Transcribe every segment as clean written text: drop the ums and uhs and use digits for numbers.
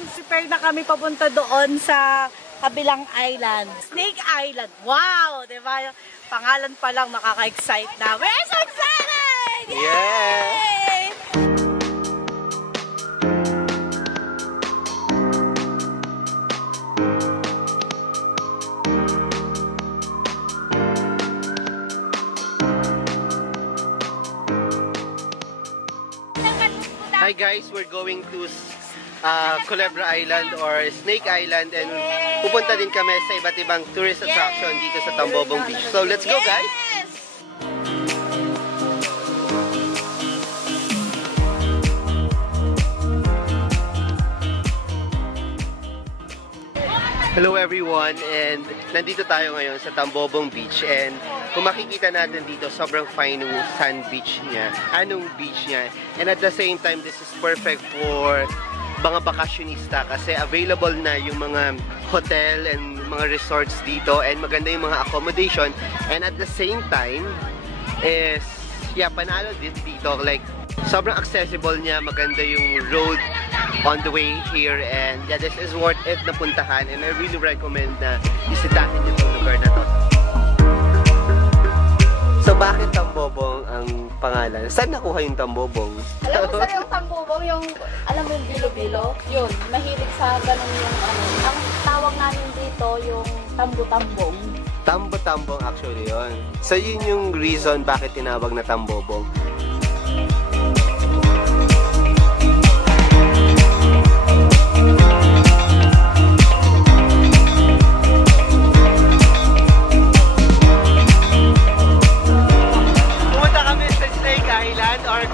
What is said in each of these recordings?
Prepare na kami papunta doon sa kabilang island. Snake Island. Wow! Diba? Pangalan pa lang nakaka-excite na. We're so excited! Yay! Yeah! Hi guys, we're going to Culebra Island or Snake Island and pupunta din kami sa iba't ibang tourist attraction dito sa Tambobong Beach. So let's go guys! Hello everyone, and nandito tayo ngayon sa Tambobong Beach, and kung makikita natin dito, sobrang fine yung sand beach niya, beach niya, and at the same time, this is perfect for mga bakasyonista kasi available na yung mga hotel and mga resorts dito, and maganda yung mga accommodation, and at the same time is, yeah, panalo din dito, like, sobrang accessible niya, maganda yung road on the way here, and yeah, this is worth it na puntahan, and I really recommend na bisitahin yung lugar na to. So bakit Tambobong ang pangalan? Saan nakuha yung Tambobong? Alam mo sir, yung Tambobong, yung, alam mo yung bilo-bilo? Yun, mahilig sa ganun yung ano. Ang tawag namin dito, yung tambo-tambong. Tambo-tambong actually yun. So yun yung reason bakit tinawag na Tambobong.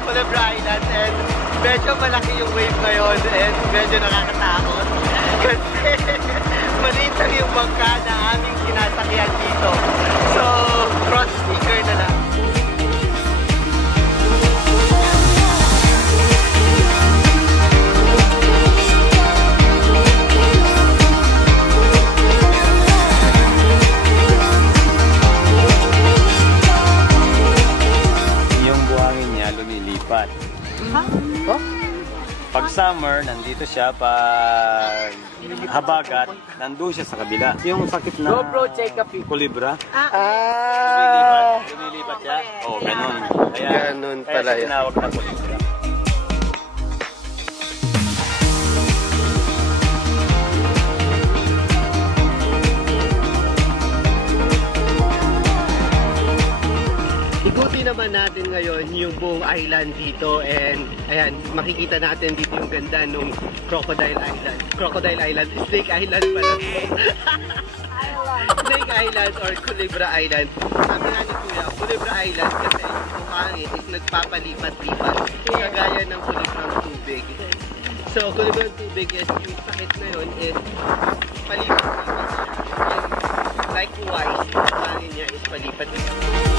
Culebra Island, and medyo malaki yung wave ngayon and medyo nakakatakot kasi maliit lang yung bangka na aming sinasakyan dito. So, cross sticker na lang. Lumilipat. Huh? Pag summer, nandito siya. Pag habagat, nandun siya sa kabila. Yung sakit na GoPro, check up. Kulibra. Lumilipat siya. Oh, ganun. Ganun pala yan. Kaya tinawag na kulibra. Ikutin naman natin ngayon yung buong island dito, and ayan, makikita natin dito yung ganda nung Crocodile Island. Crocodile Island, Snake Island pala. Snake Island or Culebra Island. Sabi nga ni Kuya, Culebra Island kasi yung hangin is nagpapalipat-lipat kagaya ng kulibrang tubig. So, kulibrang tubig is yung sakit na yun is palipat-lipat siya. And likewise, yung hangin niya is palipat-lipat.